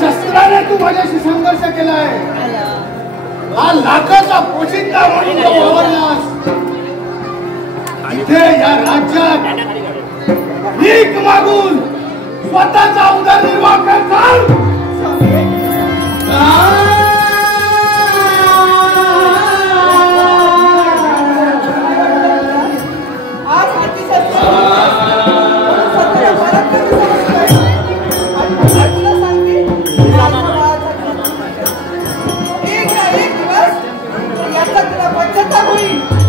शस्त्राने तू माझ्याशी संघर्ष केलाय, हा लाखाचा पोशिंदा म्हणून तू वावरलास. इथे या राज्यात भीक मागून स्वतःचा उदरनिर्वाह करताल.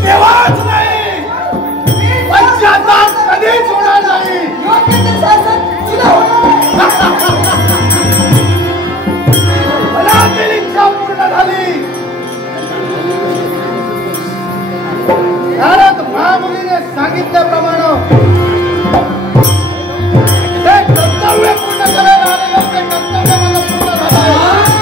केव्हाच नाही, पश्चाताप कधीच होणार नाही. मला आपली इच्छा पूर्ण झाली. कारण महामुनीने सांगितल्याप्रमाणे ते कर्तव्य पूर्ण करायला आलेलं ते कर्तव्य मला पूर्ण झालं.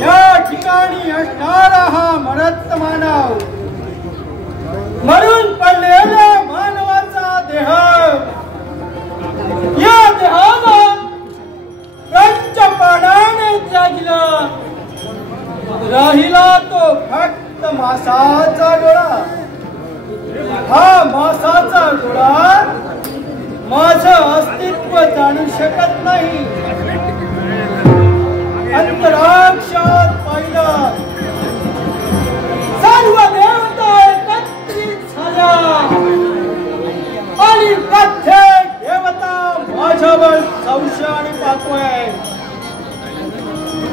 या ठिकाणी मरून पडलेल्या मानवाचा देह, या देहाला पंचपाडाने त्यागला. राहिला तो फक्त मासाचा डोळा. हा मासाचा डोळा माझं अस्तित्व जाणू शकत नाही. अंतराक्षात पाहिलं सर्व देवता एकत्रित झाल्या आणि प्रत्येक देवता माझ्यावर संशयाने पाहतोय.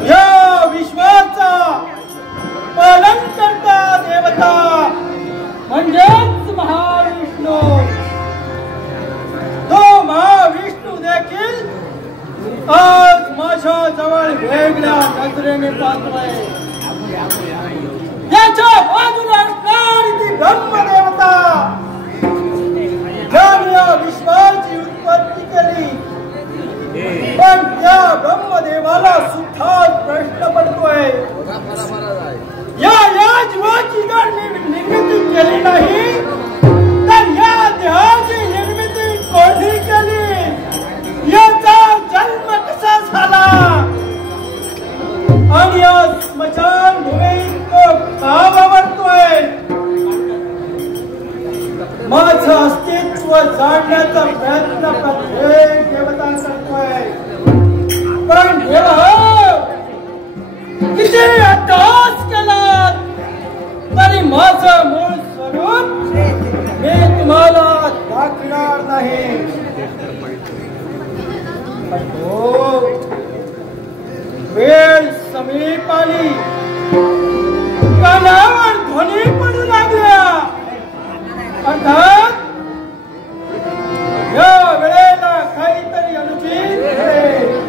या विश्वाचा पालन करता देवता म्हणजेच महाविष्णू. तो महाविष्णू देखील आज माझ्या जवळ वेगळ्या नजरेने पाहतोय. त्याच्या बाजूला असणारी ती ब्रह्मदेवता ज्याने या विश्वाची उत्पत्ती केली, पण त्या ब्रह्मदेवाला सुद्धा प्रश्न पडतोय. या जीवाची जर निर्मिती केली नाही तर या देहाची निर्मिती कोणी केली? याचा जन्म कसा झाला आणि या स्मशान भूमीत तो का वावरतोय? माझं अस्तित्व जाणण्याचा प्रयत्न प्रत्येक देवता करतोय. पण देवा किती अभ्यास केला तरी माझं मूळ स्वरूप मी तुम्हाला दाखवणार नाही. वेळ समीप आली, कानावर ध्वनी पडू लागल्या. अर्थात या वेळेला काहीतरी अनुचित घडेल.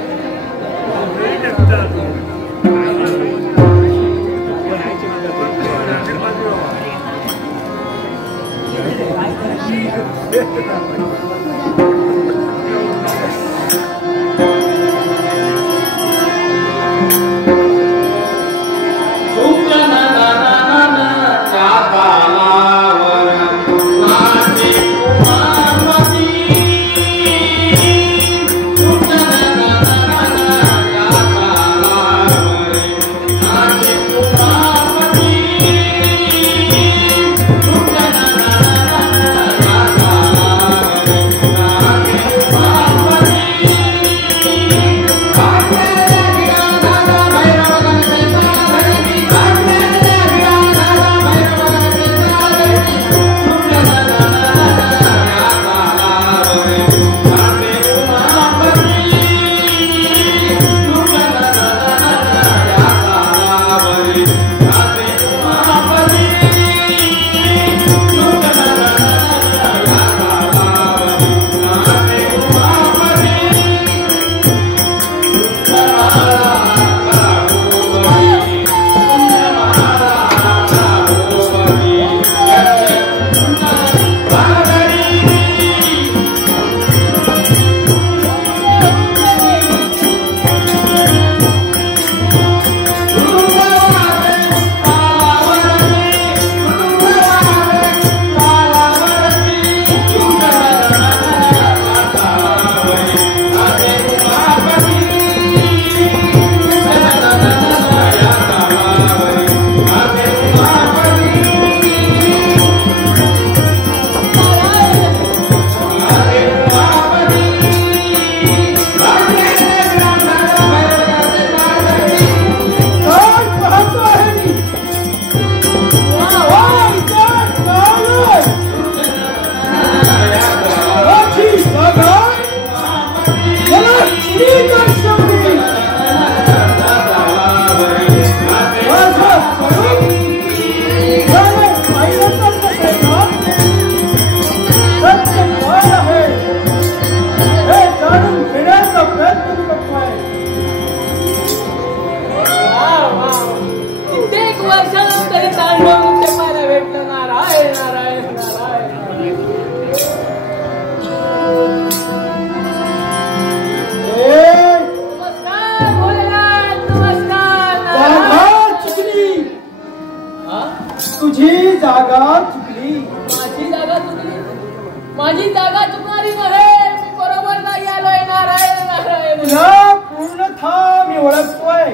माझी जागा चुकणारी नव्हे, मी बरोबर नाही आलोय. नारायण नारायण. तुला पूर्णतः मी ओळखतोय.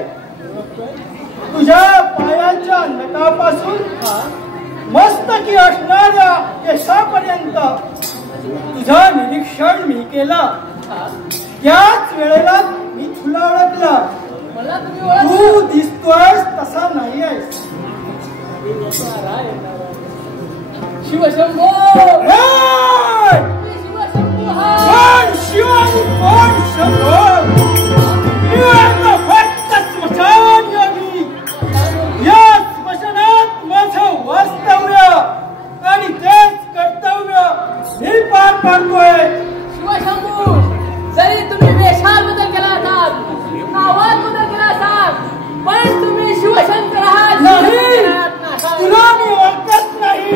तुझ्या पायाच्या नटापासून मस्तकी असणाऱ्या केसापर्यंत तुझं निरीक्षण मी केलं. त्याच वेळेला मी तुला ओळखला. मला तुम्ही तू दिसतोयस तसा नाही आहेस. शिवशंभो. शिवशंभो कोण शिव आणि कोण शंभो? फक्त स्मशान योगी. या स्मशानात माझं वास्तव्य आणि तेच कर्तव्य मी पार पाडतोय. शिवशंभो, जरी तुम्ही वेशात बदल केला असाल, नावात बदल केला असाल, पण तुम्ही शिवशंकर आहात. नाही, तुला मी ओळखत नाही.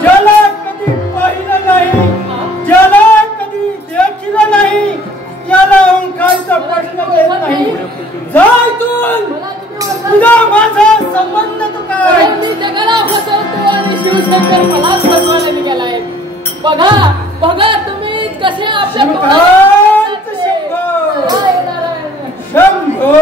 ज्याला कधी पाहिलं नाही, ज्याला कधी देखील नाही, त्याला ओळखायचा प्रश्न येत नाही. जाय इथून. तुझा माझा संबंध तो काय? मी जगाला फसवतो आणि शिवशंकर मला फसवायला निघालाय. बघा बघा तुम्ही कसे आपल्या शंभो.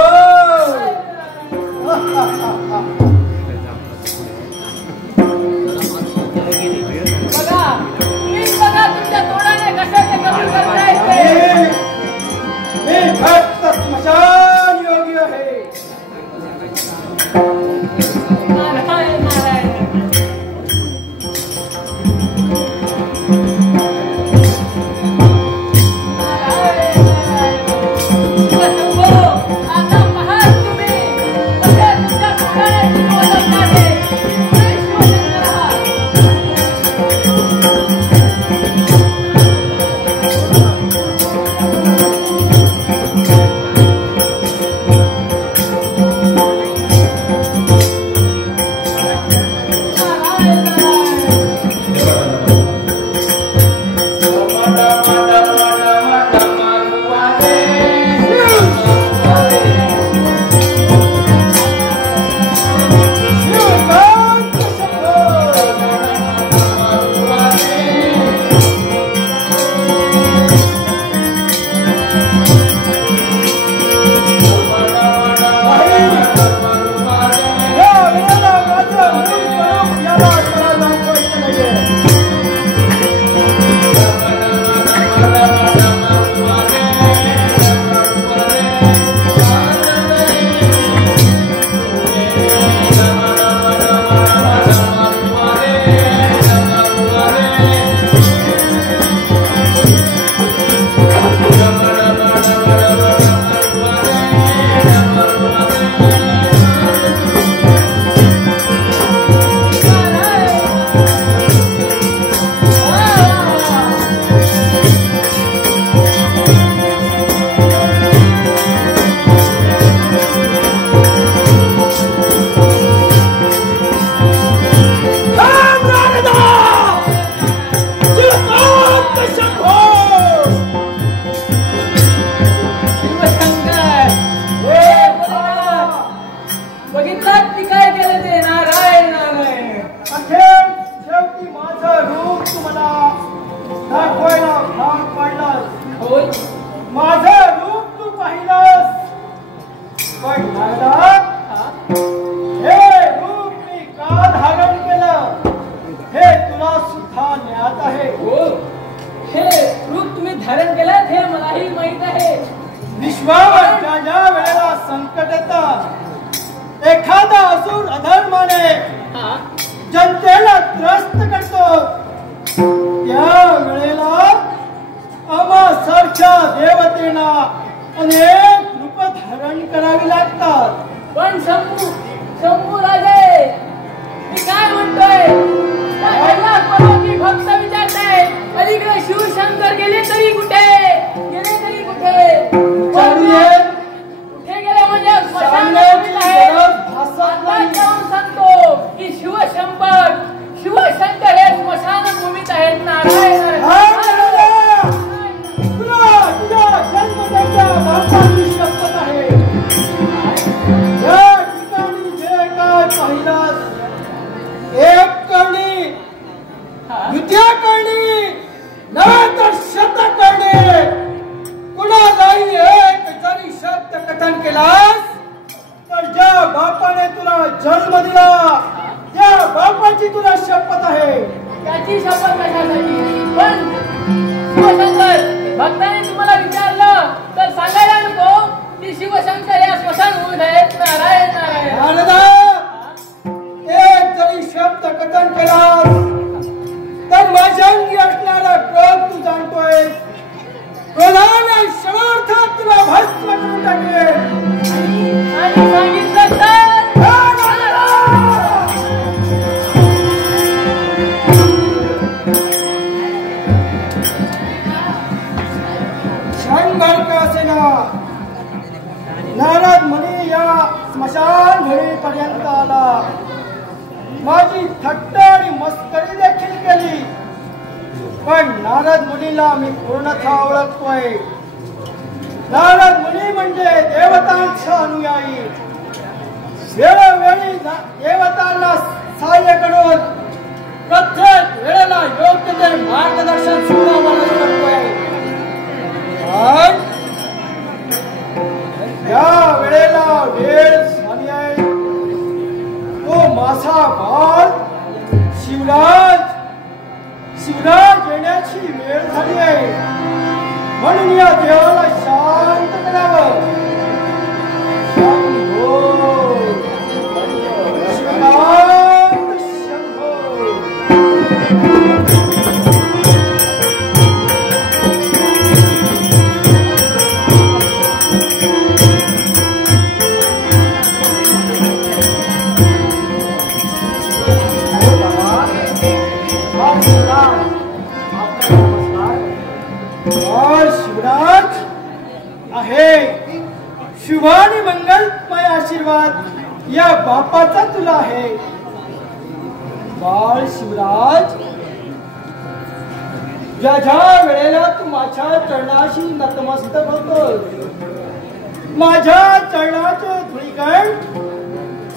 बघा मी बघा तुमच्या तोंडाने कशाचे कमी करताय. मी फक्त स्मशान योगी आहे. नारायण नारायण. नारद मुनी या स्मशान भूमीपर्यंत आला. माझी थट्टा आणि मस्करी देखील केली, पण नारद मुनीला मी पूर्णतः ओळखतोय. नारद मुनी म्हणजे देवतांचा अनुयायी. वेळोवेळी देवतांना सहाय्य करून प्रत्येक वेळेला योग्य ते मार्गदर्शन सुद्धा मला करतोय. या वेळेला वेळ झाली आहे. तो माझा बाळ शिवराज येण्याची वेळ झाली आहे. म्हणून या देवाला शांत करावं. शंभो शिवकांत शंभो. शिवराज आहे. शुभ आणि मंगलमय आशीर्वाद या बापाचा तुला आहे. बाळ शिवराज ज्या ज्या वेळेला तू माझ्या चरणाशी नतमस्तक होतोस, माझ्या चरणाचे धुळीकण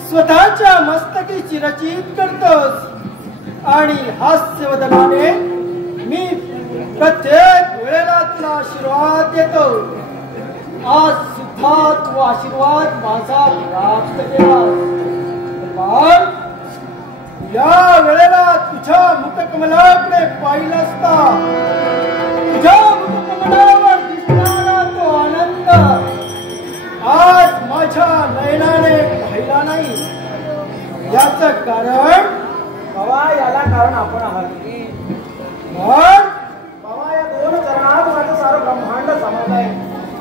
स्वतःच्या मस्तकी चिरचित करतोस आणि हास्यवदनाने मी प्रत्येक वेळेला तुला आशीर्वाद देतो. आज सुद्धा तू आशीर्वाद माझा प्राप्त केलास. या वेळेला तुझ्या मुखकमलाकडे पाहिलं असता तुझ्या मुखकमलावर दिसणारा तो आनंद आज माझ्या नयनाने पाहिला नाही. याचं कारण बाबा, याला कारण आपण आहात. मग बाबा, या दोन चरणात माझं सारं ब्रह्मांड समाज आहे.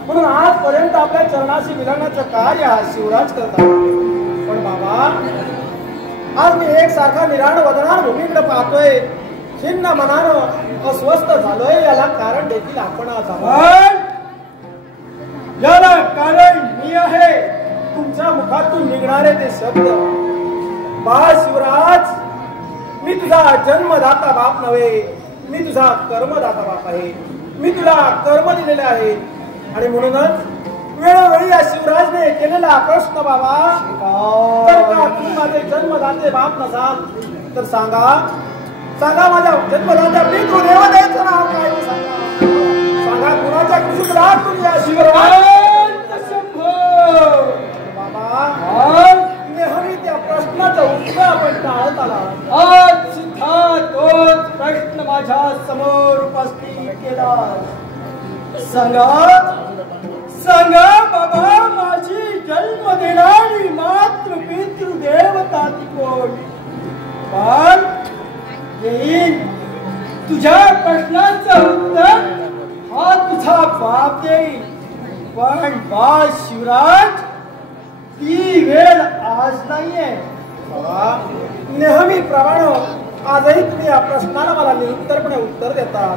म्हणून आजपर्यंत आपल्या चरणाशी मिळवण्याचं कार्य हा शिवराज करतात. पण बाबा, आज मी एक सारखा निराळ वदनार भूमीकडे पाहतोय, खिन्न मनानं अस्वस्थ झालोय. याला कारण देखील आपण आज आहात. याला कारण मी आहे. तुमच्या मुखातून निघणारे ते शब्द, बाळ शिवराज, मी तुझा जन्मदाता बाप नव्हे, मी तुझा कर्मदाता बाप आहे. मी तुला कर्म दिलेले आहे आणि म्हणूनच वेळोवेळी या शिवराजने केलेला प्रश्न बाबा, तर का तुम्ही माझे जन्मदाते बाप नसाल तर सांगा, सांगा माझ्या जन्मदात्या पितृदेवतेचं नाव काय सांगा. कुणाच्या कृषीत राहत तुम्ही या शिवराज बाबा. नेहमी त्या प्रश्नाचं उत्तर आपण टाळत आला. आज सुद्धा तोच प्रश्न माझ्या समोर उपस्थित केला. सांगा सांगा बाबा, माझी जन्म देणारी मातृ पितृ देवता ती कोण? पण येईल तुझ्या प्रश्नाचं उत्तर हा तुझा बाप देईल. पण बा शिवराज, ती वेळ आज नाहीये. बाबा, नेहमीप्रमाणे आजही तुम्ही या प्रश्नाला मला निरुत्तरपणे उत्तर देता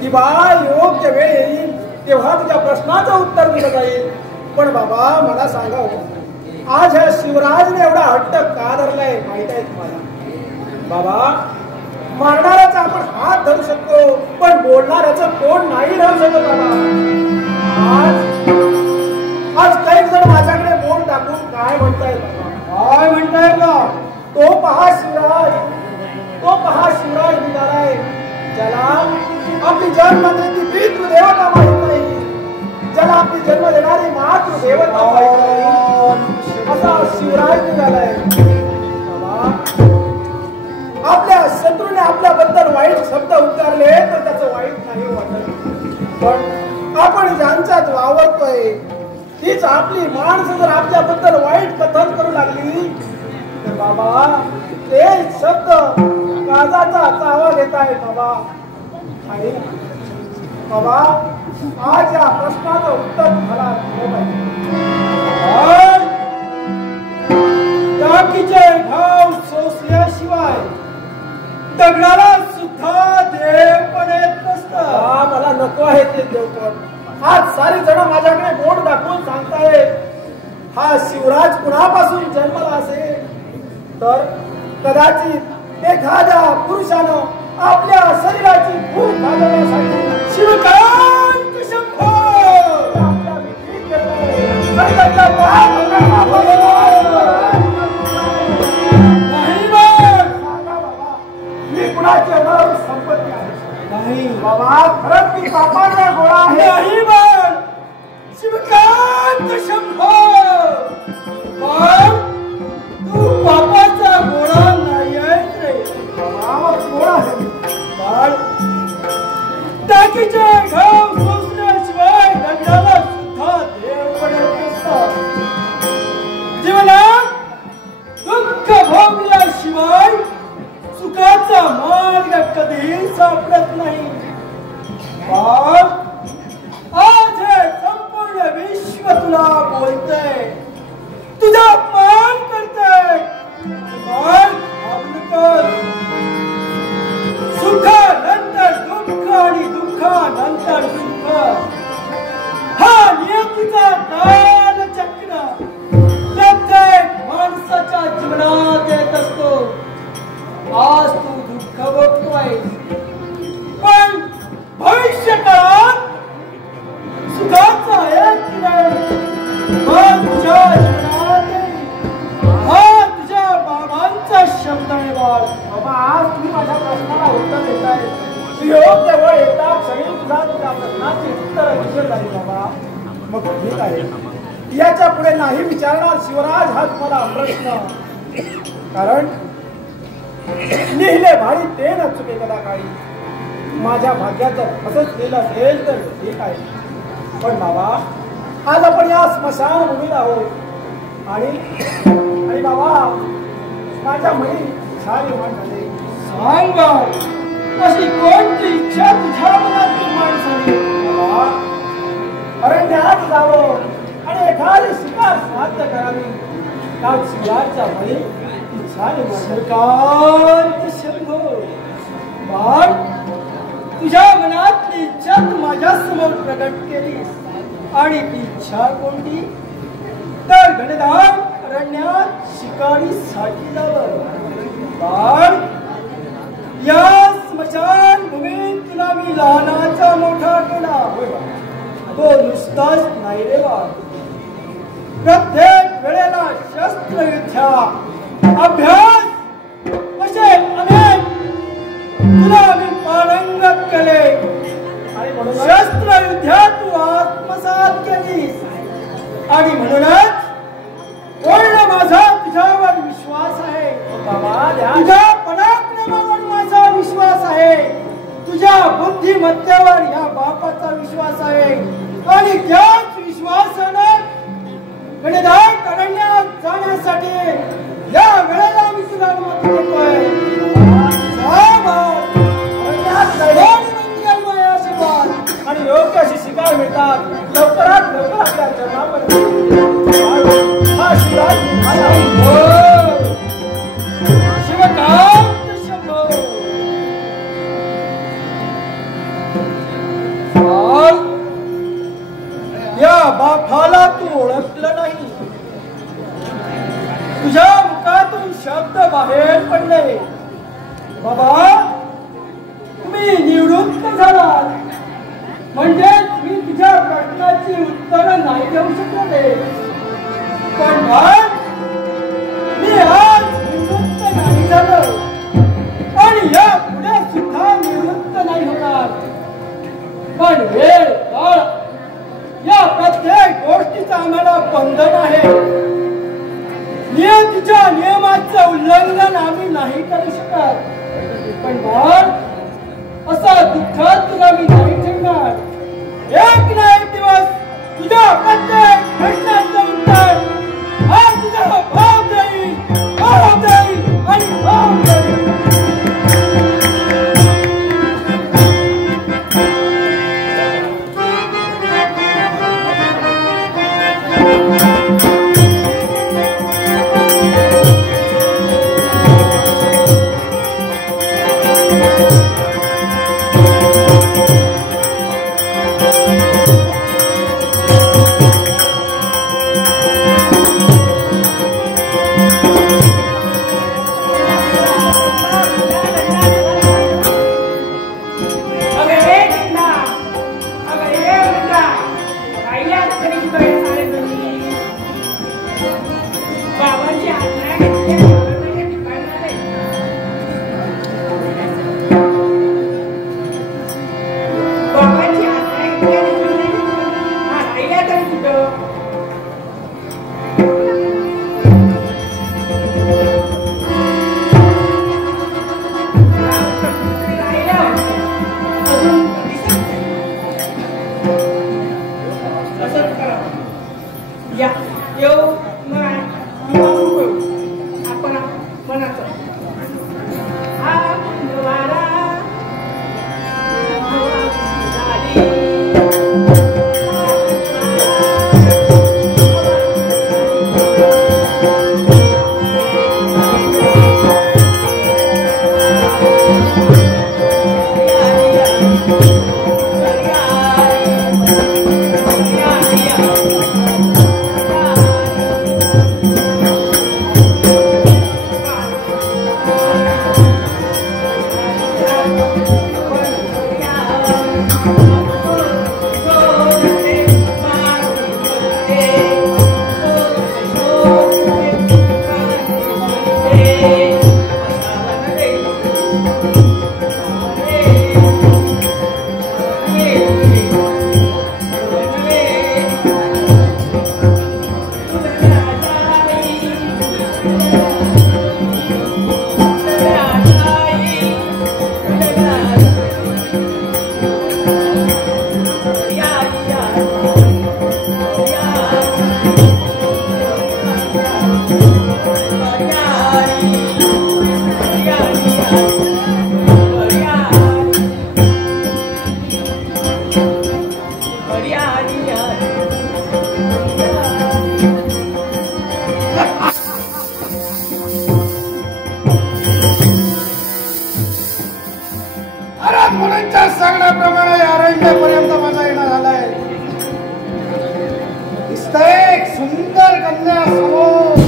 की बा योग्य वेळ येईल तेव्हा तुझ्या प्रश्नाचं उत्तर दिलं जाईल. पण बाबा, मला सांगा, आज ह्या शिवराजने एवढा हट्ट का धरलाय माहित आहे तुम्हाला? बाबा, मारणाऱ्याचा आपण हात धरू शकतो, पण बोलणाऱ्याचं कोण नाही धरू शकत. बाबा, आज काही जण माझ्याकडे बोल टाकून काय म्हणतायत? काय म्हणताय का? तो पहा शिवराज, तो पहा शिवराज निघालाय, ज्याला आपली जन्म देणारी पितृदेवता माहित नाही, ज्याला आपली जन्म देणारी मातृदेवता माहित नाही, असा शिवराज निघालाय. आपल्या शत्रूने आपल्याबद्दल वाईट शब्द उच्चारले तर त्याचं वाईट नाही वाटत, पण आपण ज्यांच्यात वावरतोय हीच आपली माणसं जर आपल्याबद्दल वाईट कथन करू लागली तर बाबा, ते शब्द काळजाचा चावा घेत आहे. बाबा, आणि बाबा, आज या प्रश्नाचं उत्तर मला दिलं पाहिजे. टाकीचे घाव सोसल्याशिवाय दगडाला सुद्धा देवपण येत नसतं. मला नको आहे ते देवपण. आज सारी जण माझ्याकडे बोट दाखवून सांगताय हा शिवराज कुणापासून जन्मला असेल तर कदाचित एखाद्या पुरुषानं आपल्या शरीराची भूक भागवण्यासाठी शिवकांत शंभो आपल्या विक्री केलंय. नाही बाबा, मी कुणाची अनावर संपत्ती आहे नाही बाबा, खरंच मी पापाचा गोळा आहे. नाही बाबा, शिवकांत शंभो, पण तू पापाचा गोळा नाही आहेस रे. बाबा, गोळा आहे. पण टाकीचे घाव सोसल्याशिवाय दगडाला सुद्धा देवपण येत नसतं. जीवनात दुःख भोगल्याशिवाय सुखाचा मार्ग कधीही सापडत नाही. पण आज हे संपूर्ण विश्व तुला बोलतंय, तुझा अपमान करतंय. पण सुखानंतर दुःख आणि दुःखानंतर सुख हा नियतीचा कालचक्र प्रत्येक माणसाच्या जीवनात येत असतो. आज तू दुःख भोगतोय, पण प्रश्नाला उत्तर देत आहे. योग्य वेळ येता क्षणी तुझा त्या प्रश्नाची उत्तर विषय झाली बाबा. मग ठीक आहे, याच्या पुढे नाही विचारणार शिवराज हा तुम्हाला प्रश्न. कारण लिहिले भारी ते न चुके कदा काही. माझ्या भाग्याचं असंच लिहिलं असेल तर ठीक आहे. पण बाबा आज आपण या स्मशानभूमीत आहोत आणि बाबा माझ्या मनी छान निर्माण झाले. सांग अशी कोणती इच्छा तुझ्या मनात निर्माण झाली? बाबा अरण्यात जावं आणि एखादी शिकार साध्य करावी. त्या शिकाराच्या मनी इच्छा निर्माण श्रीकांत शंभो, बाळ तुझ्या मनातली इच्छा तू माझ्या समोर प्रकट केलीस. आणि ती इच्छा कोणती? तर घनदाट अरण्यात शिकारीसाठी जावं. बाळ या स्मशान भूमीत तुला मी लहानाचा मोठा केला. तो नुसताच नाही रे बा. प्रत्येक वेळेला शस्त्रयुद्धा अभ्यास असे अनेक तुला मी पारंगत केले आणि म्हणून शस्त्रयुद्धात तू आत्मसात केलीस. आणि म्हणूनच पूर्ण माझा तुझ्यावर विश्वास आहे. तुझ्या पराक्रमावर माझा विश्वास आहे. तुझ्या बुद्धिमत्तेवर या बापाचा विश्वास आहे. आणि त्याच विश्वासानं घनदाट अरण्यात जाण्यासाठी या वेळेला मी तुला अनुमती देतोय. आणि योग्य अशी शिकार मिळतात. लवकरात लवकर आपल्या चरणावर हा शिवराज शिवकांत शंभो. या बापाला तू ओळखलं नाही. तुझ्या मुखातून शब्द बाहेर पडले. बाबा तुम्ही निवृत्त झालात म्हणजे मी तुझ्या प्रश्नाची उत्तर नाही देऊ शकले. पण मी आज निवृत्त नाही झालो आणि या पुढे सुद्धा निवृत्त नाही होणार. पण वेळ काळ या प्रत्येक गोष्टीचं आम्हाला बंधन आहे. नियतीच्या नियमाचं उल्लंघन आम्ही नाही करू शकत. पण असा दुःखात तुला मी नाही ठेवणार. एक ना एक दिवस तुझ्या प्रत्येक प्रश्नाचं उत्तर हा तुझा भाव देईल, भाव देईल आणि भाव देईल. नाथ मुनींच्या सांगण्याप्रमाणे अरण्यापर्यंत माझा येणं झालाय. दिसतंय एक सुंदर कन्या समोर.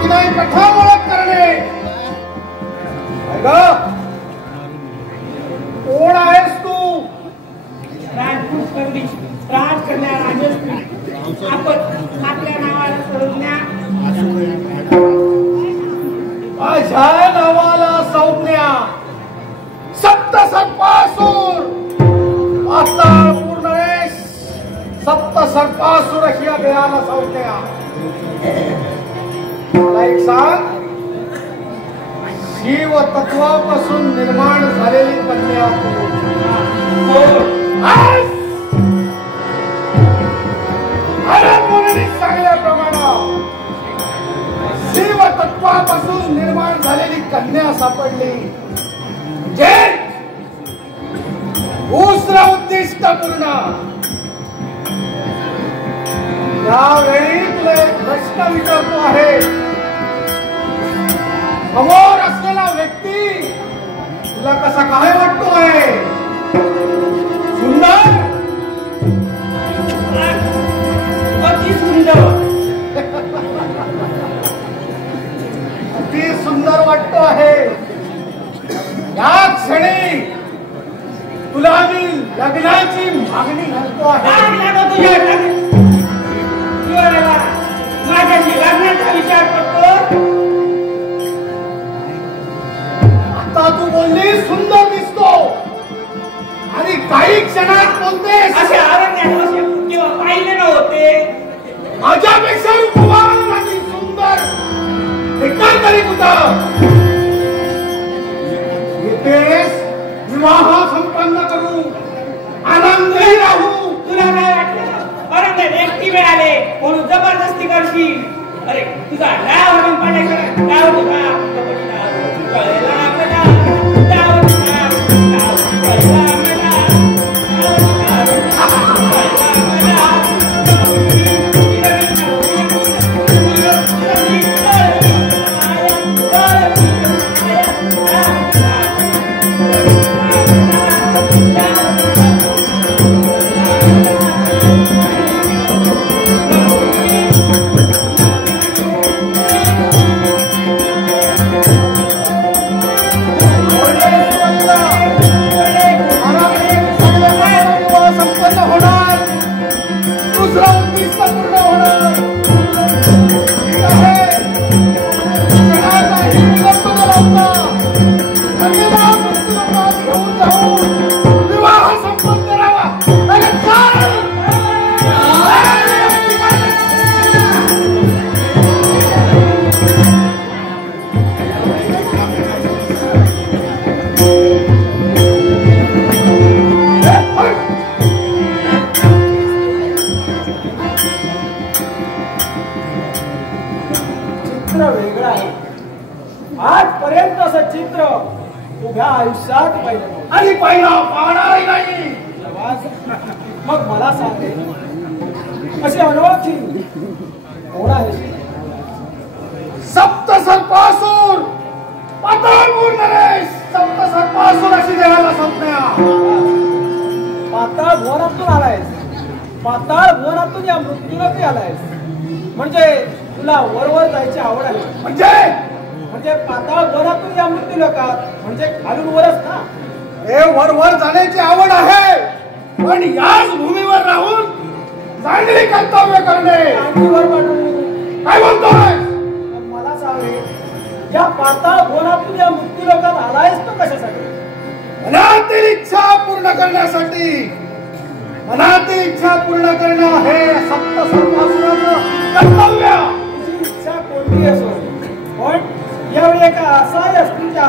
की नाही पठाण ओळख करणे. कोण आहेस तू? राजपूत पंडित राज करणारा राजश्री. आपण आपल्या नावाला संज्ञा. माझ्या नावाला संज्ञा. सप्त सर्पासूर पाताळ पूर्णेश. सप्त सर्पासूर अशी या देहाला संज्ञा. मला एक सांग, शिव तत्वापासून निर्माण झालेली कन्या सांगल्याप्रमाणे शिव तत्वापासून निर्माण झालेली कन्या सापडली. जे दुसरं उद्दिष्ट पूर्ण. यावेळी तुला एक प्रश्न विचारतो आहे. समोर असलेला व्यक्ती तुला कसा काय वाटतोय? सुंदर? अति सुंदर. अति सुंदर वाटतो आहे. या क्षणी तुला मी लग्नाची मागणी घालतो आहे. माझ्याशी लग्नाचा विचार करतो. आता तू बोलली सुंदर दिसतो आणि काही क्षणात बोलतेस असे अरण्यात किंवा पाहिले नव्हते. माझ्यापेक्षा रूपवान आणि सुंदर एका तरी कुठं येतेस. विवाह संपन्न करू, आनंदी राहू. तुला काय वाटलं? बरं एकटी मिळाले म्हणून जबरदस्ती करशील. अरे तुझा डाव म्हणून पाण्याकडे डाव तुझा कळला आपल्याला. डाव तुझा डाव कळला आपल्याला. वेगळं आहे. आजपर्यंत असं चित्र उभ्या आयुष्यात पाहिलं आणि पहिला पाहणारही नाही. मग मला सांगे अशी अनोळखी कोण आहे? सप्त सर्पासूर पाताळपूर नरेश. सप्त सर्पासूर अशी देहाला संज्ञा. पाताळ भुवनातून आलायस. पाताळ भुवनातून या मृत्यूलोकी आलायस. म्हणजे तुला वरवर जायची आवड आहे. म्हणजे पाताळ भुवनातून या मृत्यूलोकात म्हणजे खालून वरच ना. हे वर जाण्याची आवड आहे, पण याच भूमीवर राहून चांगली कर्तव्य करणे. वर पाठवून काय बोलतोय? मला सांगे या पाताळ भुवनातून या मृत्यूलोकात आलायस तो कशासाठी? मनातील इच्छा पूर्ण करण्यासाठी. मनातील इच्छा पूर्ण करणं हे सप्त सर्पासुराचं कर्तव्य. तुझी इच्छा कोणती असो, पण यावेळी एका असहाय्य स्त्रीचा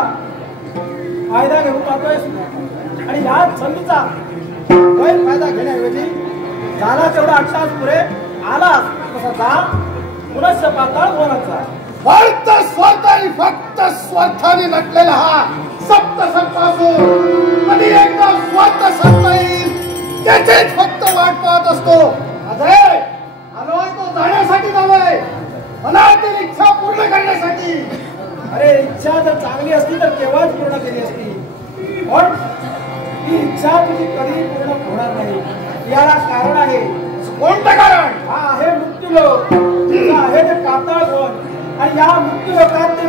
फायदा घेऊन पाहतोयस आणि या संधीचा गैरफायदा घेण्याऐवजी झाला तेवढा 8 तास पुरे आलास तसा जा पुनश्च पाताळ भुवनाचा. फक्त स्वार्थाने नटलेला हा सप्त सर्पासूर कधी एकदा स्वार्थ साधता येईल त्याचीच फक्त वाट पाहत असतो. आलोय तो जाण्यासाठी नव्हे, मनातील इच्छा पूर्ण करण्यासाठी. अरे इच्छा जर चांगली असती तर केव्हाच पूर्ण केली असती, पण ही इच्छा तुझी कधी पूर्ण होणार नाही. याला कारण आहे. कोणतं कारण? हा आहे मृत्यूलोक, आहे ते पाताळ वन, आणि या मृत्यूलोकात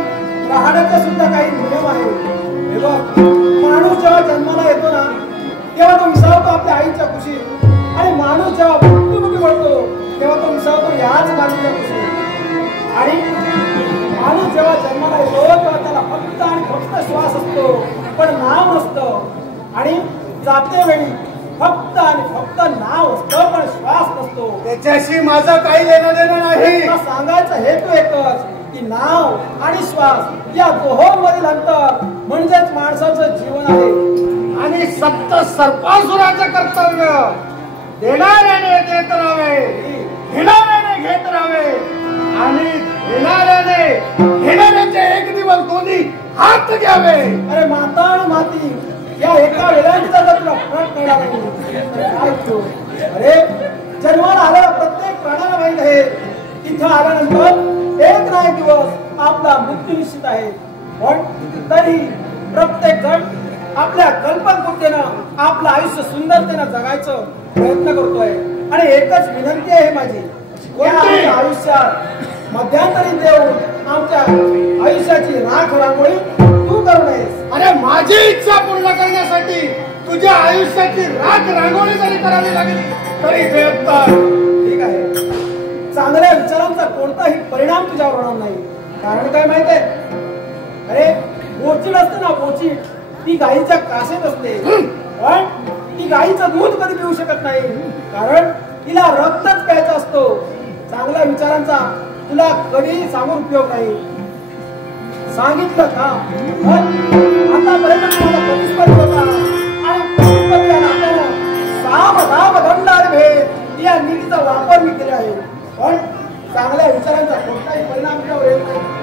राहण्याचे सुद्धा काही नियम आहे. हे बघ, माणूस जेव्हा जन्माला येतो ना तेव्हा तो विसावतो आपल्या आईच्या कुशीत, आणि माणूस जेव्हा मृत्युमुखी पडतो तेव्हा तो विसावतो याच मातीच्या कुशीत. आणि माणूस जेव्हा जन्माला येतो तेव्हा त्याला फक्त आणि फक्त श्वास असतो, पण नाव नसतं. आणि जाते वेळी फक्त आणि फक्त नाव असतं, पण श्वास नसतो. त्याच्याशी माझं काही लेणं देणं नाही. सांगायचा हेतू एकच की नाव आणि श्वास या दोहोंमधील अंतर म्हणजेच माणसाचं जीवन आहे. आणि सप्त सर्पासुराचं कर्तव्य देणाऱ्याने देत राहावे, घेणाऱ्याने घेत राहावे, आणि घेणाऱ्याचे एक दिवस दोन्ही हात घ्यावे. अरे माता आणि माती या एका वेळांचा जर तुला फरक कळला नाही, अरे जन्माला आलेला प्रत्येक प्राण्याला माहित आहे इथं आल्यानंतर एक ना एक दिवस आपला मृत्यू निश्चित आहे. पण तरी प्रत्येक जण आपल्या कल्पकतेनं आपलं आयुष्य सुंदरतेनं जगायचं प्रयत्न करतोय. आणि एकच विनंती आहे माझी, या आयुष्यात मध्यंतरी देऊन आमच्या आयुष्याची राख रांगोळी तू करू नयेस. अरे माझी इच्छा पूर्ण करण्यासाठी तुझ्या आयुष्याची राख रांगोळी जरी करावी लागली तरी ठीक आहे. चांगल्या विचारांचा कोणताही परिणाम तुझ्यावर होणार नाही. कारण काय माहित आहे, अरे बोचीड असते ना, बोचीड ती गाईच्या कासेत असते, पण ती गाईचं दूध कधी पिऊ शकत नाही, कारण तिला रक्तच प्यायचा असतो. चांगल्या विचारांचा तुला कधीही सांगून उपयोग नाही. सांगितलं का आतापर्यंत मला प्रतिस्पर्धी होता, आणि प्रतिस्पर्धी आपल्याला साम दाम दंडार भेद या नीतीचा वापर मी केला आहे, पण चांगल्या विचारांचा कोणताही परिणाम तुझ्यावर येत नाही.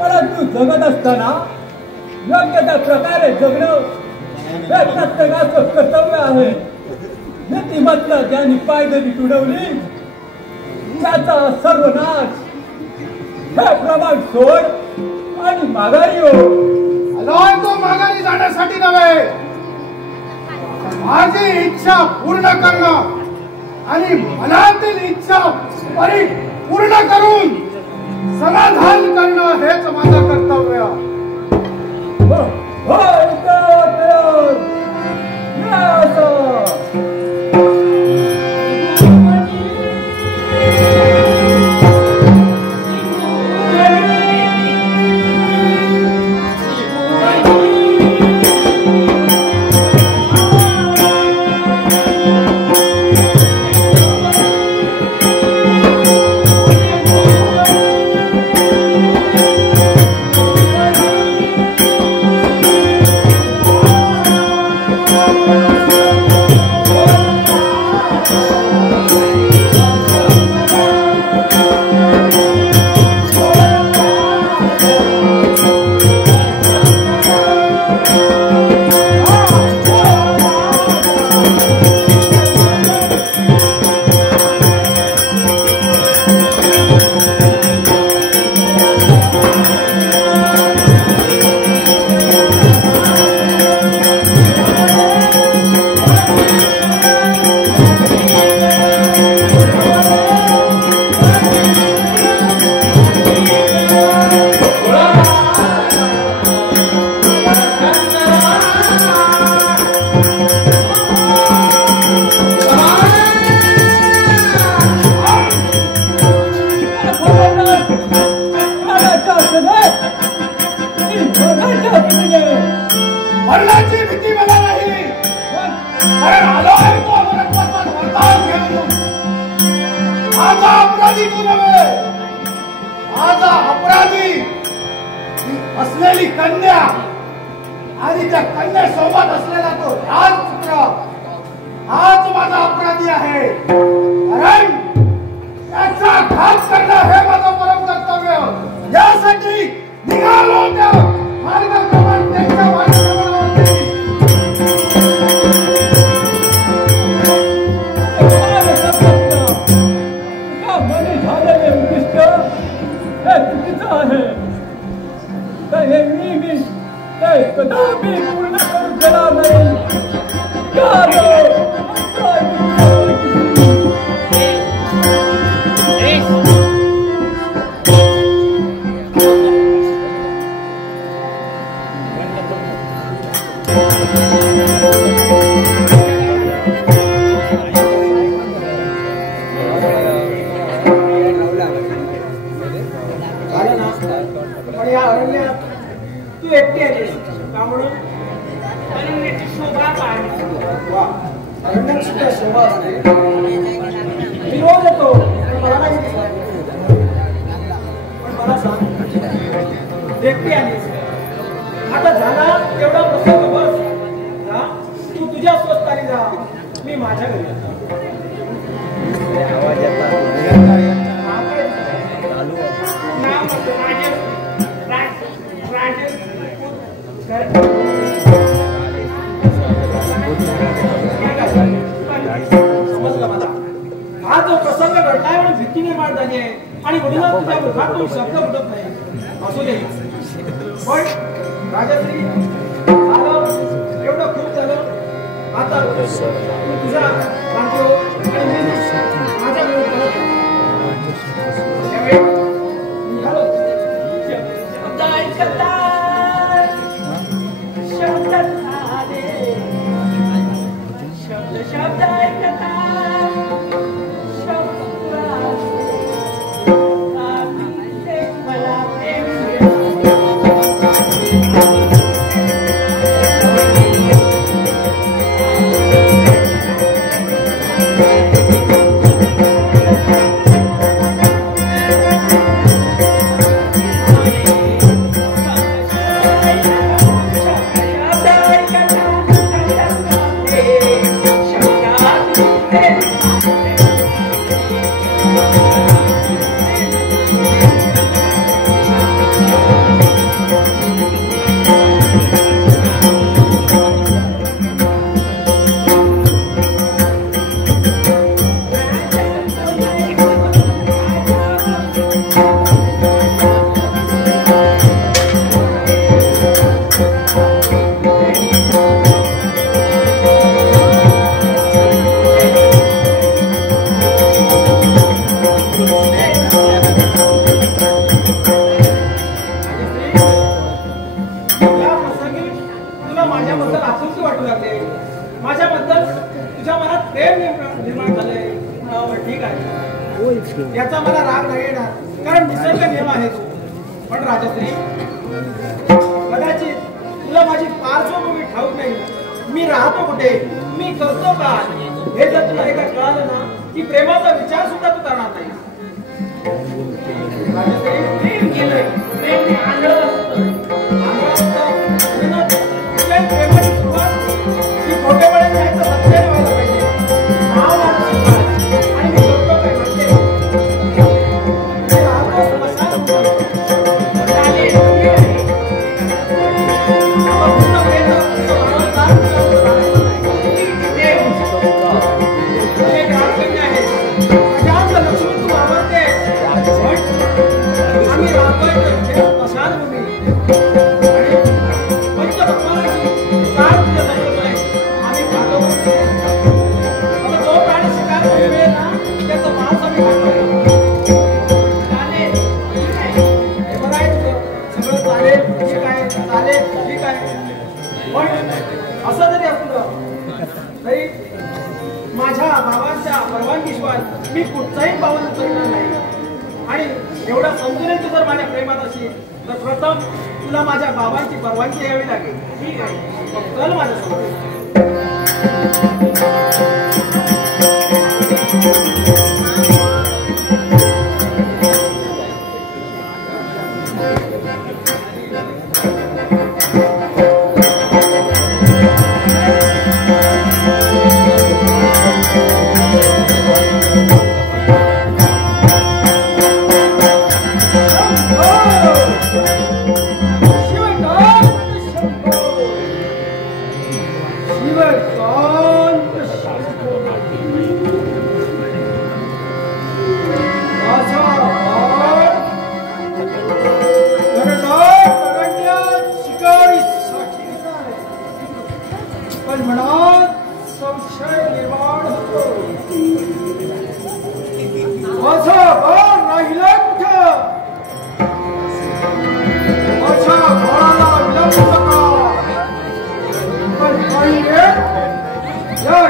परंतु जगत असताना योग्य त्या प्रकारे जगणं हे प्रत्येकाचं कर्तव्य आहे. नीतिमत्ता ज्यांनी पायदरी तुडवली त्याचा सर्वनाश हे प्रमाण सोड आणि माघारी हो. तो माघारी जाण्यासाठी नव्हे, माझी इच्छा पूर्ण करणं आणि मनातील इच्छा पूर्ण करून समाधान करणं हेच माझं कर्तव्य. हो कारण आलोय तो अमरत्वाचा वरदान घेऊन. माझा अपराधी तू नव्हे, माझा अपराधी असलेली कन्या आणि त्या कन्यासोबत असलेला तो राजपुत्र हाच माझा अपराधी आहे. कारण त्याचा घात करणं हे माझं परम कर्तव्य. यासाठी निघालो त्या मार्गाप्रमाणे त्यांच्या मार्गाप्रमाणे. झालेले उद्दिष्ट हे चुकीचं आहे. हे मी कदापि पूर्ण करू देणार नाही. तू एकटी आलीस का म्हणून? अरण्याची शोभा पाहणे. वा, अरण्याची काय शोभा असते? मी रोज येतो मला नाही दिसत. पण मला सांग, एकटी आलीस आता झाला तेवढा प्रसंग बस. जा, तू तुझ्या स्वस्तानी जा, मी माझ्या घरी येतो. हा जो प्रसंग घडलाय म्हणून भीती निर्माण झाली आहे आणि म्हणूनच तुझ्या मुखातून शब्द उठत नाही. असू दे. पण राजश्री, झालं एवढं खूप झालं. आता तू तुझ्या राजो आणि मी माझ्या घरी निघालो. शब्द ऐकता शब्द शब्द ऐकता मला याचा मला राग नाही येणार, कारण निसर्ग नियम आहे तो. पण राजश्री, कदाचित तुला माझी पार्श्वभूमी ठाऊक नाही. मी राहतो कुठे, मी करतो काय, हे जर तुला एकदा कळालं ना की प्रेमाचा विचार सुद्धा तू करणार नाही. राजश्री, प्रेम केलंय, प्रेम आंधळं असतं. प्रेमाची सुरुवात ही खोटेपणाने यायचं सत्याने व्हायला पाहिजे. असं जरी असलं तरी माझ्या भावांच्या परवानगीशिवाय मी कुठचाही पाऊल उचलणार नाही. आणि एवढं समजून तू जर माझ्या प्रेमात असेल तर प्रथम तुला माझ्या बाबांची परवानगी घ्यावी लागेल. ठीक आहे, मग चल माझ्यासोबत.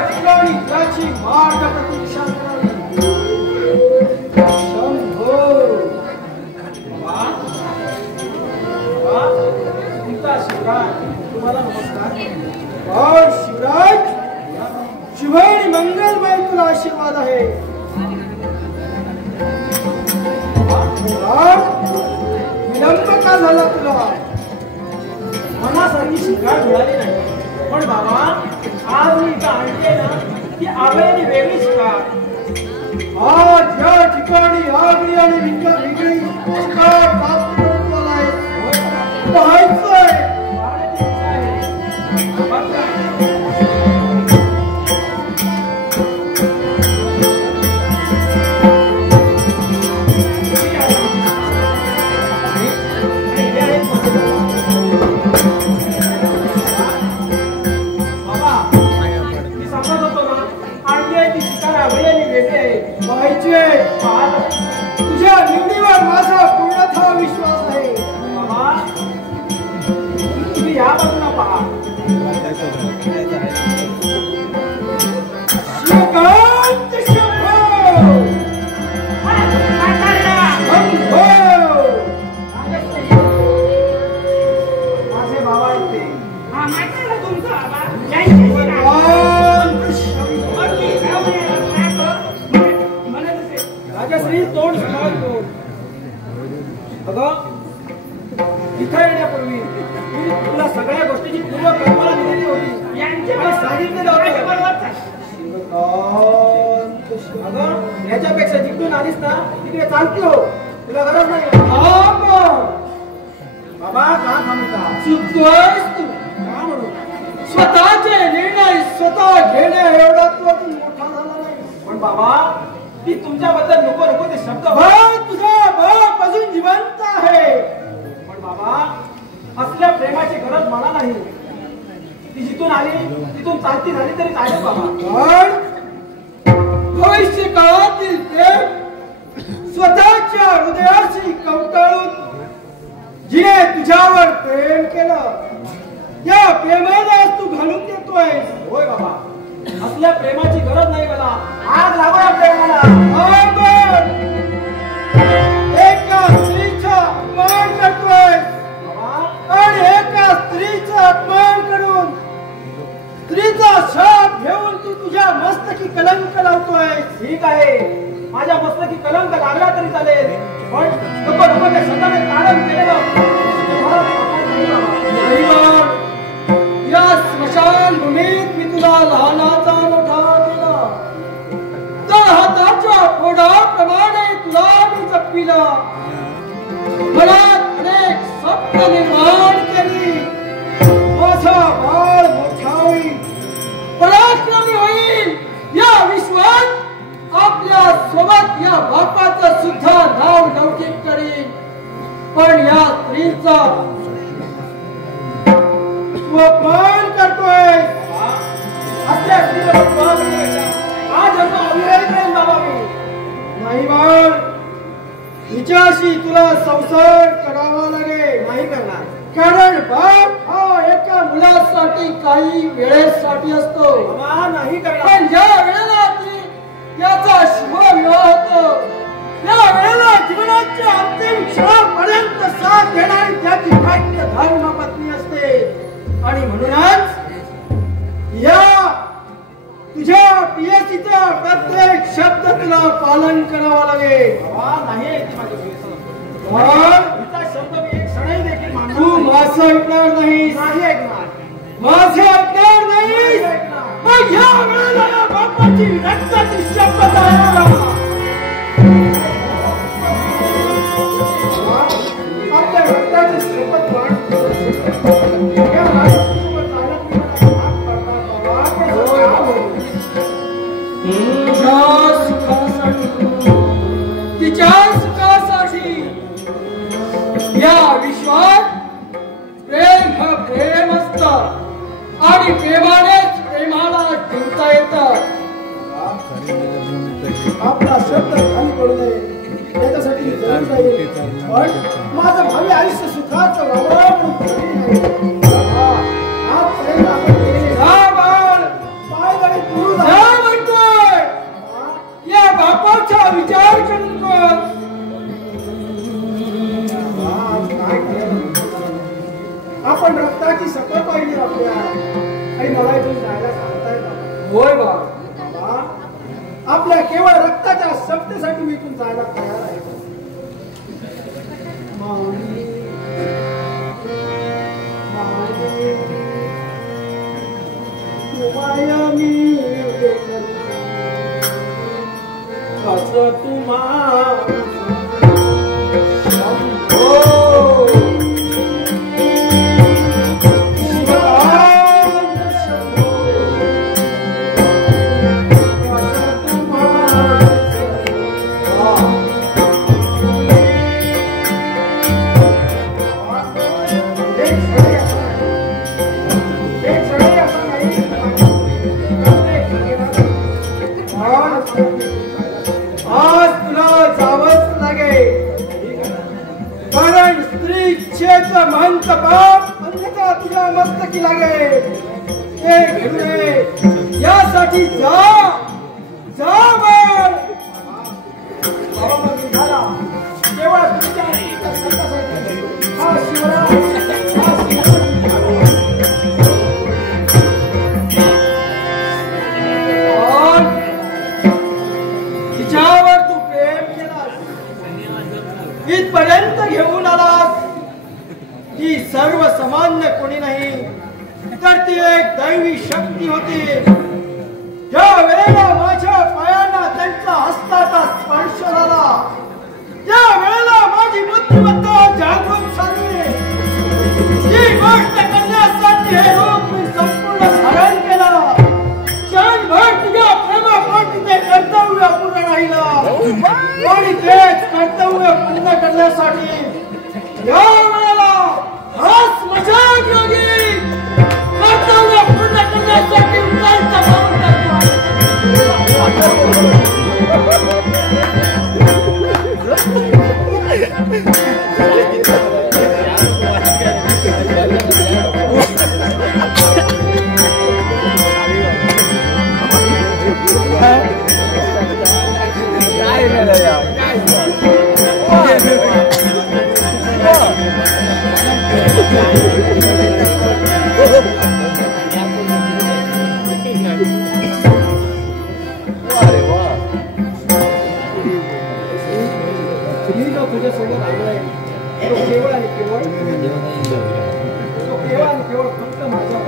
ठिकाणी त्याची मार्ग प्रतीक्षा करावी. शंभो. तुमचा शिवराज, तुम्हाला नमस्कार. शिवराज, शुभ आणि मंगलमय तुला आशीर्वाद आहे. विलंब का झाला तुला? मनासारखी शिकार मिळाली नाही. पण बाबा, आज मी इथं आणते ना ती आगळी वेगळी शिकार. आज या ठिकाणी आगळी आणि वेगळी शिकार पाहायचंय. तुझ्या निवडीवर माझा पूर्णतः विश्वास आहे. बाबा, तुम्ही या बाजूला पहा. श्रीकांत शंभो. माझे बाबा येते. राजश्री तोंड सांभाळतो. अगं, इथं येण्यापूर्वी मी तुला सगळ्या गोष्टीची पूर्व कल्पना दिलेली होती आणि सांगितलेलं होतं. अगं, याच्यापेक्षा जिकडून आलीस ना तिकडे चालती हो. तुला गरज नाही. बाबा, का थांबता? चुकतोयस तू. का म्हणू? स्वतःचे निर्णय स्वतः घेणे एवढा तू मोठा झाला नाही. पण बाबा, ती तुमच्याबद्दल नको नको ते शब्द. तुझा बाप अजून जिवंत आहे. पण बाबा, असल्या प्रेमाची गरज मला नाही. ती जिथून आली तिथून चालती झाली तरी चालेल बाबा. पण भविष्य काळातील प्रेम स्वतःच्या हृदयाशी कवटाळून जिने तुझ्यावर प्रेम केलं, या प्रेमाला तू घालून देतोय. होय बाबा, असल्या प्रेमाची गरज नाही मला. आग लागूया प्रेमाला. एका स्त्रीचा अपमान करतोय आणि एका स्त्रीचा अपमान करून स्त्रीचा शाप घेऊन तू तुझ्या मस्तकी कलंक लावतोय. ठीक आहे, माझ्या मस्तकी कलंक लागला तरी चालेल. पण नको नको त्या शब्दाने कारण केलेलं या स्मशान भूमीत मी तुला लहानाचा मोठा केला. तर हाताच्या फोडाप्रमाणे तुला मी जपिला. मनात अनेक स्वप्न निर्माण केली. माझा बाळ मोठा होईल, पराक्रमी होईल. या विश्वात आपल्या सोबत या बापाचं सुद्धा नाव लौकिक करीन. पण या स्त्रीचा अपमान करतोय. असल्या स्त्रीवर अपमान आज असा अविवेक करेन बाबा मी. नाही बाळ, हिच्याशी तुला संसार करावा लागेल. नाही करणार. कारण बाप हा एका मुलासाठी काही वेळेसाठी असतो. नाही करणार. पण ज्या वेळेला त्याचा शुभ विवाह होतो, त्या वेळेला जीवनाच्या अंतिम क्षणापर्यंत साथ देणारी त्याची घट्ट धर्मपत्नी असते. आणि म्हणूनच या तुझ्या प्रियसीचा प्रत्येक शब्द तुला पालन करावा लागेल. नाही शब्द मी एक क्षणही देखील तू माझं ऐकणार नाही. ऐकणार. माझे ऐकणार नाही. मग या वेळेला या बापाची रक्ताची शपथ आहे. आपल्या रक्ताची शपथ तिच्या सुखासाठी या विश्वात प्रेम हा प्रेम असतं आणि प्रेमानेच प्रेमाला जिंकता येतं. आपला शब्द खाली पडू नये त्याच्यासाठी जरूर जाईल. पण माझं भावी आयुष्य सुखाचं व्हावं म्हणून पायदळी गुरु थोडा विचार करून कर. आपण रक्ताची सफर पाहिली आपल्या आणि मला इथून जायला सांगताय का? होय बाबा. आपल्या केवळ रक्ताच्या सप्तेसाठी मी इथून जायला तयार आहे. माऊली, माऊली, तुम्हाला मी कसं तुम्हाला महंत बाप अन्यथा तुझ्या मस्तकी लागे. यासाठी जा जा बाबा निघाला केवळ तुझ्या हा शिवराज तिच्यावर तू प्रेम केलास, इथपर्यंत घेऊन आलास. ही सर्वसामान्य कोणी नाही तर ती एक दैवी शक्ती होती. ज्या वेळेला माझ्या पायांना त्यांच्या हस्ताचा स्पर्श झाला त्या वेळेला माझी बुद्धिमत्ता जागृत झाली. ही गोष्ट करण्यासाठी हे रूप मी संपूर्ण धारण केला. क्षणभर तुझ्या प्रेमापोटी ते कर्तव्य पूर्ण राहिलं आणि तेच कर्तव्य पूर्ण करण्यासाठी या वेळेला हाच मजाक योगी कर्तव्य पूर्ण करण्यासाठी उतरता पाऊल तुझ्यासोबत आलोय केवळ आणि केवळ फक्त माझ्या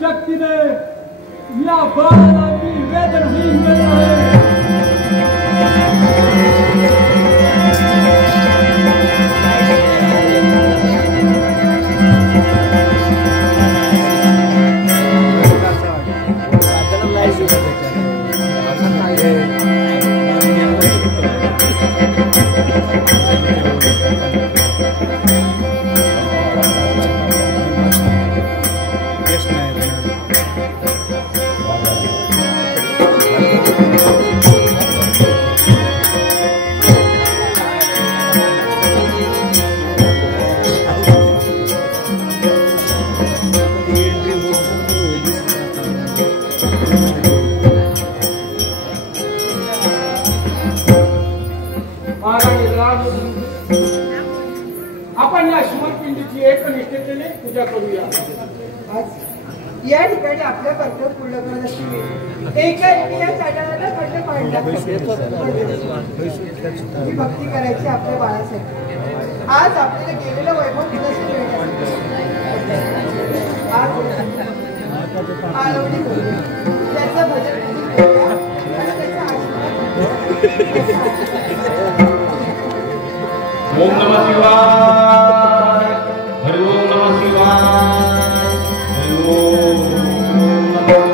शक्तीने या बाळाला मी वेदनहीन केलं आहे. आपण या शिवपिंडीची एकनिष्ठतेने पूजा करूया. या ठिकाणी आपल्या कर्तव्य पूर्ण करत असलेली एका या चाटाला खंड पाडला ही भक्ती करायची आपल्या बाळासाठी. आज आपल्याला गेलेलं वैभव दिवस आज आळवणी करूया. ओम नमः शिवाय, हरि ओम नमः शिवाय, हरि ओम नमः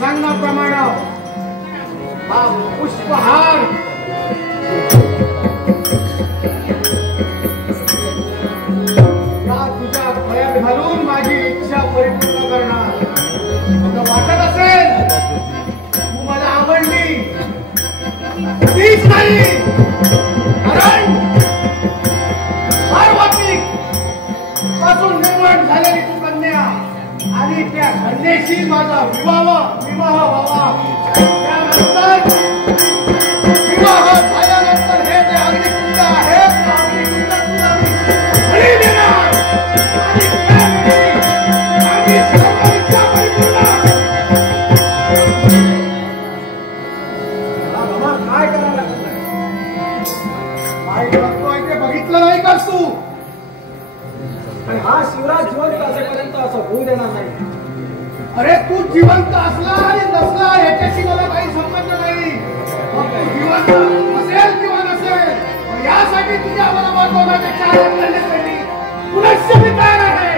सांगण्याप्रमाणे हा पुष्पहार तुझ्या गळ्यात घालून माझी इच्छा परिपूर्ण करणार. तुला वाटत असेल तू मला आवडली, तीच नाही, कारण पार्वती पासून निर्माण झालेली तू कन्या आणि त्या कन्येशी माझा विवाह व्हावा. त्यानंतर विवाह झाल्यानंतर हे जे अग्निकुंड आहे त्या अग्निकुंडात तुला बळी देणार आणि त्यावेळी माझी सर्व इच्छा परिपूर्ण. काय करायला काय करतोय ते बघितलं नाही का तू? आणि हा शिवराज जिवंत असेपर्यंत असं होऊ देणार नाही. अरे तू जिवंत असला आणि नसला याच्याशी मला काही संबंध नाही. तू जिवंत असेल किंवा नसेल, पण यासाठी तुझ्या बरोबर दोघांचे 4 करण्यासाठी पुनश्च मी तयार आहे.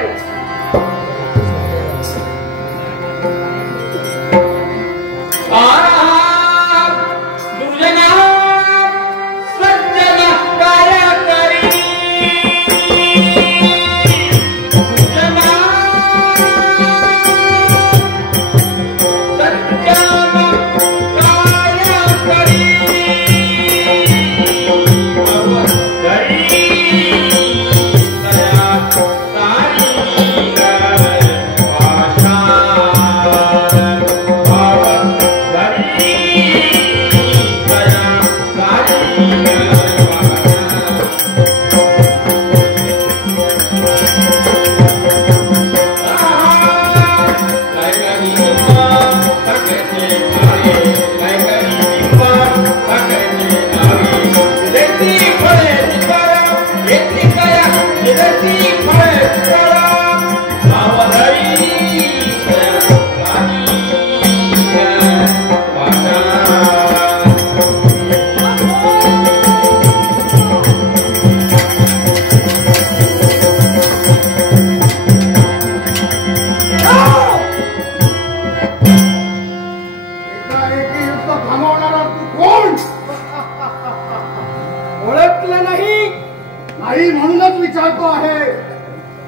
नाही म्हणूनच विचारतो आहे,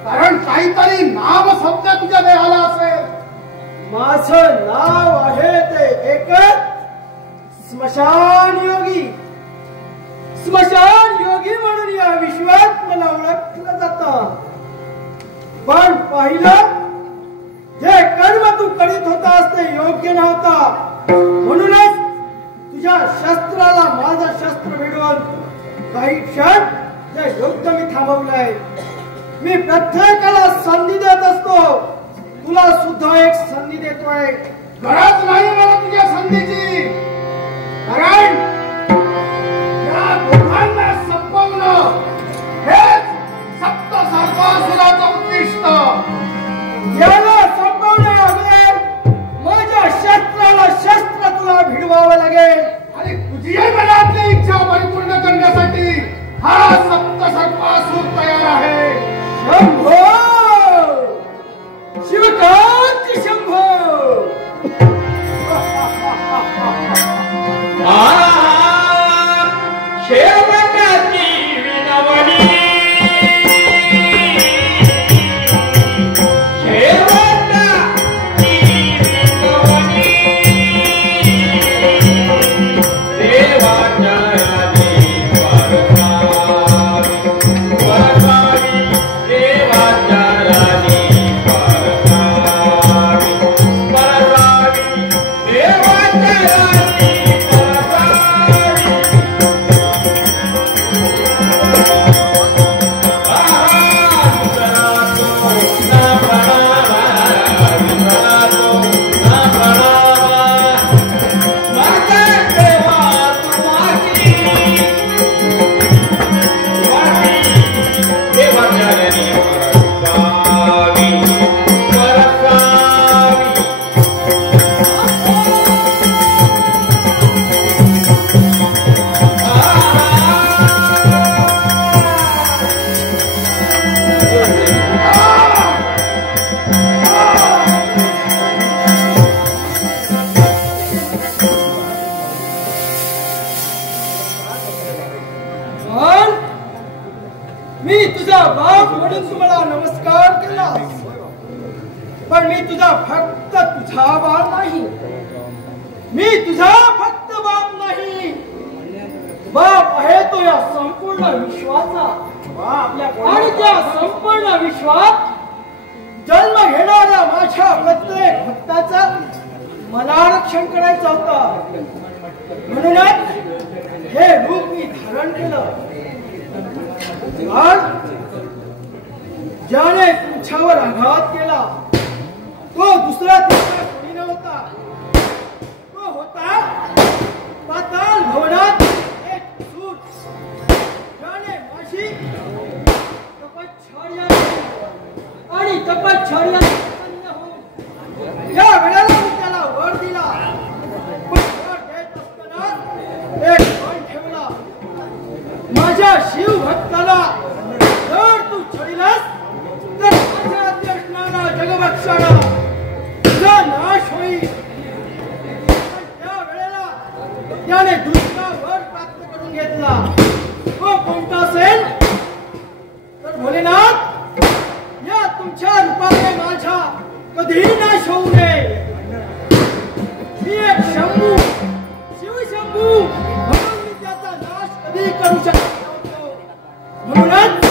कारण काहीतरी नाम शब्द तुझ्या देहाला असेल. माझं नाव आहे ते एकच, स्मशान योगी. स्मशान योगी म्हणून या विश्वात मला ओळखलं जातं. पण पाहिलं जे कर्म तू करीत होतास ते योग्य नव्हता, म्हणूनच तुझ्या शस्त्राला माझं शस्त्र भिडवून काही क्षण जे युद्ध मी थांबवलंय. मी प्रत्येकाला संधी देत असतो, तुला सुद्धा एक संधी देतोय. गरज नाही मला तुझ्या संधीची, कारण या दोघांना संपवणं हेच सप्त सर्वासुराचं उद्दिष्ट. याला संपवण्या अगोदर माझ्या शस्त्राला शस्त्र तुला भिडवावं लागेल. आणि तुझी मनातली इच्छा परिपूर्ण करण्यासाठी हा सप्त सर्वासुर तयार आहे. शंभो शिवकांत शंभो. आ पण मी तुझा फक्त तुझा बाप नाही, मी तुझा फक्त बाप नाही, बाप आहे तो या संपूर्ण विश्वाचा. आणि त्या संपूर्ण विश्वात जन्म घेणाऱ्या माझ्या प्रत्येक भक्ताचा मला रक्षण करायचं होतं. म्हणूनच हे रूप मी धारण केलं. ज्याने तुमच्यावर आघात केला तो दुसरा तिसरा कोणी नव्हता, तो होता पाताळ भवनात एक सूर, ज्याने माझी तपश्चर्या आणि तपश्चर्या या वेळेला मी त्याला वर दिला. पण वर देत असताना एक पण ठेवला. माझ्या शिव भक्ताला जर तू छळीलास तर माझ्या अध्यक्षाला जगभक्षाला तुझा नाश होईल. त्या वेळेला त्याने दुसरा वर प्राप्त करून घेतला. तो कोणता असेल तर भोलेनाथ, या तुमच्या रूपाने माझा कधीही नाश होऊ नये. मी एक शंभू, शिवशंभू म्हणून मी त्याचा नाश कधी करू शकत नव्हतो. म्हणूनच